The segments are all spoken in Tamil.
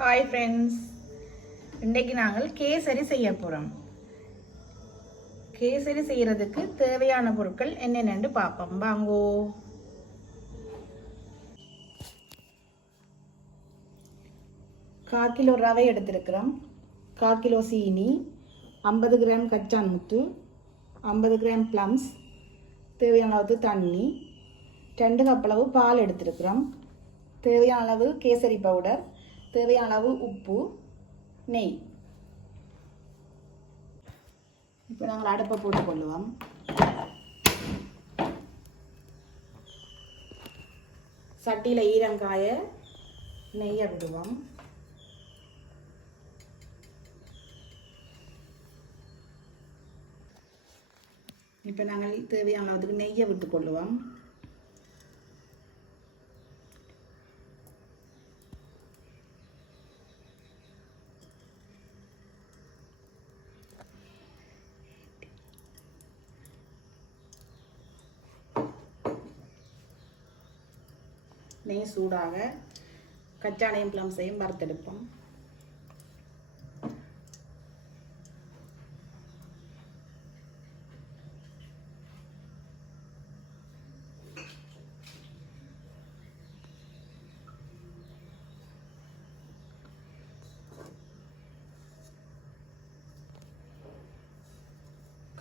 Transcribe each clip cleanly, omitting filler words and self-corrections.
ஹாய் ஃப்ரெண்ட்ஸ், இன்றைக்கு நாங்கள் கேசரி செய்ய போகிறோம். கேசரி செய்கிறதுக்கு தேவையான பொருட்கள் என்னென்னு பார்ப்போம். வாங்கோ. 1/4 கிலோ ரவை எடுத்திருக்கிறோம், 1/4 கிலோ சீனி, 50 கிராம் கச்சான் முத்து, 50 கிராம் ப்ளம்ஸ், தேவையான அளவு தண்ணி, 2 கப் அளவு பால் எடுத்திருக்கிறோம், தேவையான அளவு கேசரி பவுடர், தேவையான அளவு உப்பு, நெய். இப்போ நாங்கள் அடுப்பை போட்டு கொள்ளுவோம். சட்டியில் ஈரங்காய நெய்யை விடுவோம். இப்போ நாங்கள் தேவையான அளவுக்கு நெய்யை விட்டு கொள்ளுவோம். நெய் சூடாக கச்சானையும் ப்ளம்ஸையும் வறுத்தெடுப்போம்.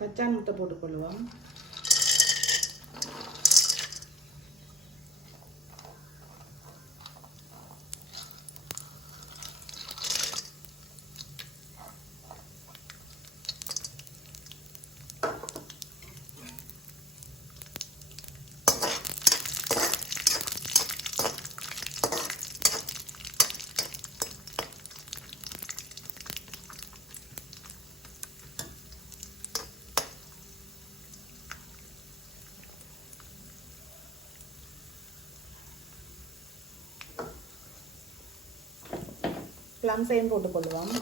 கச்சான் முட்டை போட்டுக்கொள்வோம். ப்ளம்ஸையும் போட்டுக்கொள்வோம்.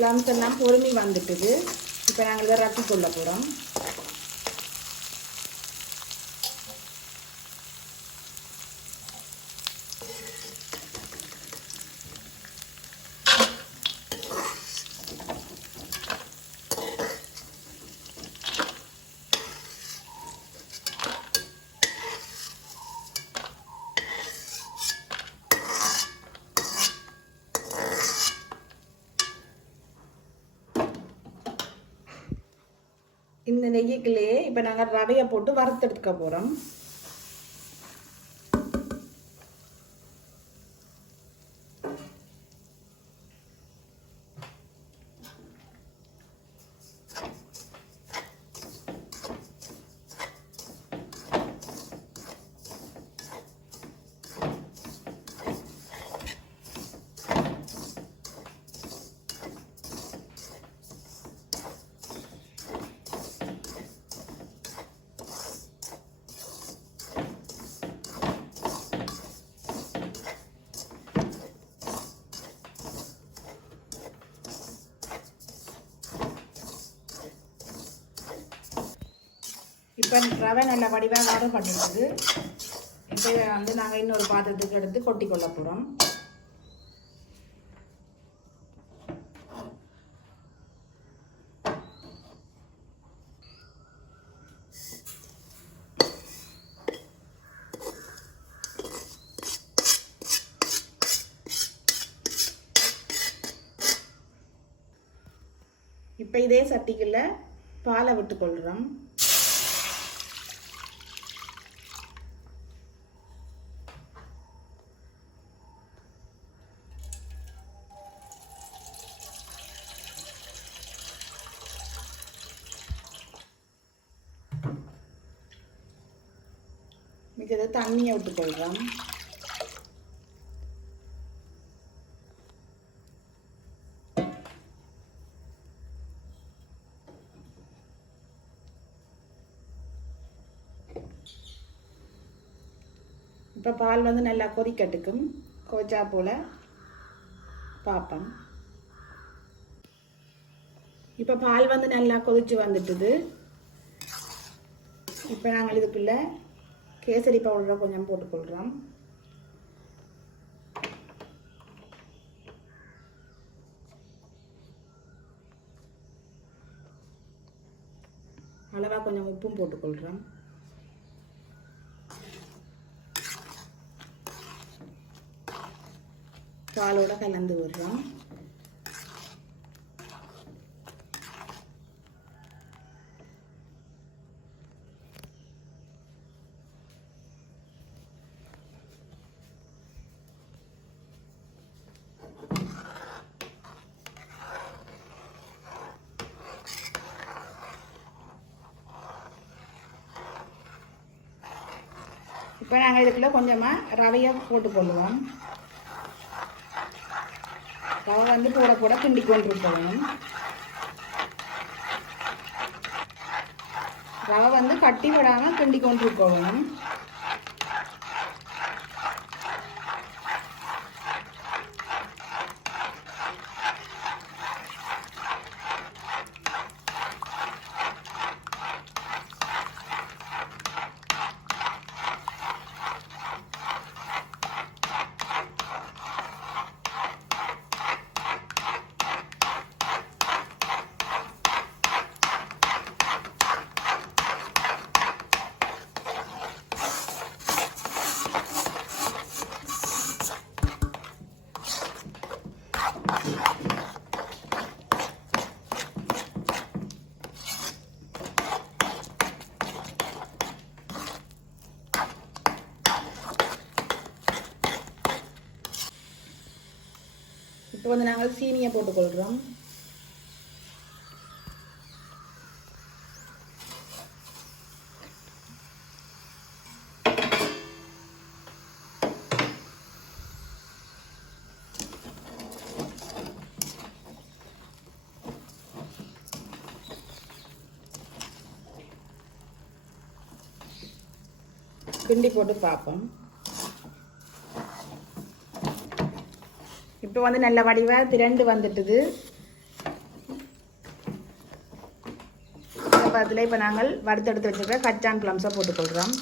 ப்ளம்ஸ் எல்லாம் பொறுமி வந்துட்டுது. இப்போ நாங்கள் இதை ரத்தி கொள்ள போகிறோம். இந்த நெய்யுக்குள்ளேயே இப்போ நாங்கள் ரவையை போட்டு வறுத்தெடுக்க போகிறோம். இப்போ ரவை நல்ல வடிவாக வறுபட்டுருக்குது. இப்போ இதை வந்து நாங்கள் இன்னொரு பாத்திரத்துக்கு எடுத்து கொட்டி கொள்ள போகிறோம். இப்போ இதே சட்டிக்குள்ள பாலை விட்டுக்கொள்கிறோம். மிச்சத்தை தண்ணியை விட்டுக்கொள்கிறோம். இப்போ பால் வந்து நல்லா கொதிக்கட்டுக்கும். கொதிச்சா போல் பார்ப்போம். இப்போ பால் வந்து நல்லா கொதிச்சு வந்துட்டுது. இப்போ நாங்கள் இதுக்குள்ளே கேசரி பவுடரை கொஞ்சம் போட்டுக்கொள்கிறோம். அளவாக கொஞ்சம் உப்பும் போட்டுக்கொள்கிறோம். பாலோட கலந்து விடுறோம். இப்போ நாங்கள் இதுக்குள்ளே கொஞ்சமாக ரவையை போட்டுக்கொள்ளுவோம். ரவை வந்து போட போட கிண்டி கொண்டு போகணும். ரவை வந்து கட்டி விடாமல் கிண்டி கொண்டு போகணும். இப்போ வந்து நாங்கள் சீனியை போட்டுக்கொள்கிறோம். கிண்டி போட்டு பார்ப்போம். இப்போ வந்து நல்ல வடிவாக திரண்டு வந்துட்டுது. அதில் இப்போ நாங்கள் வறுத்தெடுத்து வச்சுருக்க கச்சான் ப்ளம்ஸை போட்டுக்கொள்கிறோம்.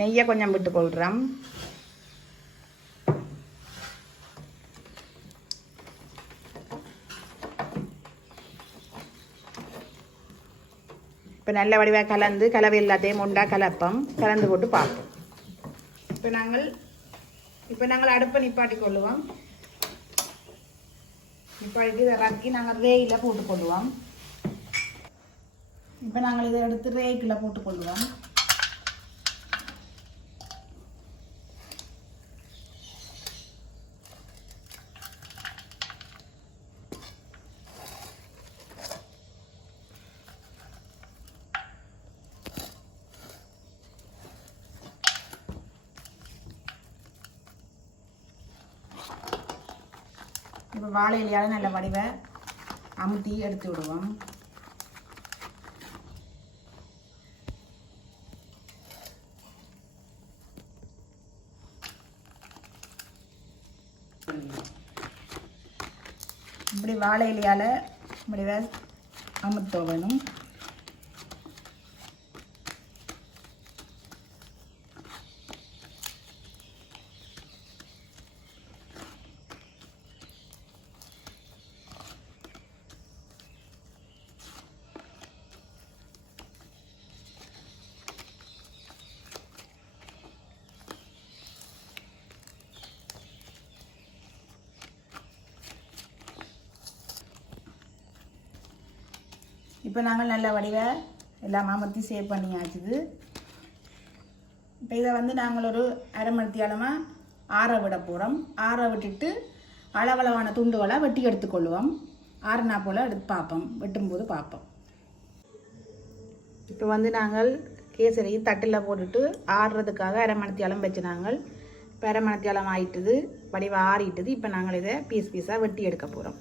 நெய்யை கொஞ்சம் விட்டுக்கொள்கிறோம். இப்போ நல்ல வடிவாக கலந்து கலவை எல்லாத்தையும் உண்டா கலப்போம். கலந்து போட்டு பார்ப்போம். இப்போ நாங்கள் அடுப்பை நிப்பாட்டி கொள்ளுவோம். நிப்பாட்டி இதை இறக்கி நாங்கள் ரேயில் போட்டுக்கொள்ளுவோம். இப்போ நாங்கள் இதை எடுத்து ரேக்கில் போட்டுக்கொள்ளுவோம். இப்போ வாழை இலையால் நல்ல வடிவை அமுத்தி எடுத்து விடுவோம். இப்படி வாழை இலையால் வடிவை அமுத்த வேணும். இப்போ நாங்கள் நல்ல வடிவை எல்லாம் அமர்த்தி சேவ் பண்ணியாச்சுது. இப்போ இதை வந்து நாங்கள் ஒரு அரை மணித்தியாலமாக ஆற விட போகிறோம். ஆற விட்டுட்டு அளவளவான துண்டுகளாக வெட்டி எடுத்துக்கொள்வோம். ஆறுனா போல் எடுத்து பார்ப்போம், வெட்டும்போது பார்ப்போம். இப்போ வந்து நாங்கள் கேசரி தட்டில் போட்டுட்டு ஆறுறதுக்காக அரை மணித்தியாலம் வச்சு நாங்கள் இப்போ அரை மணித்தியாலம் ஆயிட்டுது, வடிவாக ஆறிட்டுது. இப்போ நாங்கள் இதை பீஸ் பீஸாக வெட்டி எடுக்க போகிறோம்.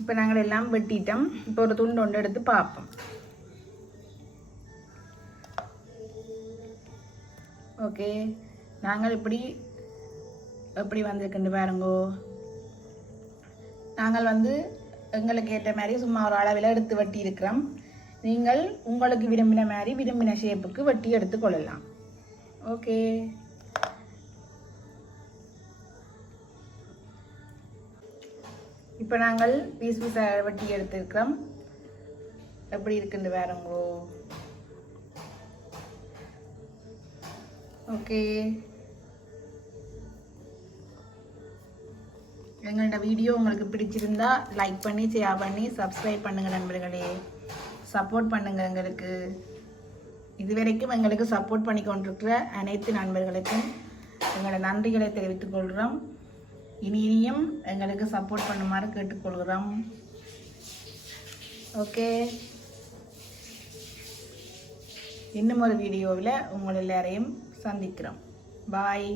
இப்போ நாங்கள் எல்லாம் வெட்டிட்டோம். இப்போ ஒரு துண்டு ஒன்று எடுத்து பார்ப்போம். ஓகே, நாங்கள் எப்படி வந்திருக்குன்னு பாருங்கோ. நாங்கள் வந்து எங்களுக்கு ஏற்ற மாதிரி சும்மா ஒரு அளவில் எடுத்து வெட்டி இருக்கிறோம். நீங்கள் உங்களுக்கு விரும்பின மாதிரி விரும்பின ஷேப்புக்கு வெட்டி எடுத்துக்கொள்ளலாம். ஓகே, இப்போ நாங்கள் பீஸ் பீஸாக வெட்டி எடுத்துருக்கிறோம். எப்படி இருக்குன்னு வேறங்கோ. ஓகே, எங்களோட வீடியோ உங்களுக்கு பிடிச்சிருந்தா லைக் பண்ணி ஷேர் பண்ணி சப்ஸ்கிரைப் பண்ணுங்கள் நண்பர்களே. சப்போர்ட் பண்ணுங்கள் எங்களுக்கு. இதுவரைக்கும் எங்களுக்கு சப்போர்ட் பண்ணி கொண்டிருக்கிற அனைத்து நண்பர்களுக்கும் எங்களோட நன்றிகளை தெரிவித்துக் கொள்கிறோம். இனியும் எங்களுக்கு சப்போர்ட் பண்ணுமாறு கேட்டுக்கொள்கிறோம். ஓகே, இன்னும் ஒரு வீடியோவில் உங்கள் எல்லாரையும் சந்திக்கிறோம். பாய்.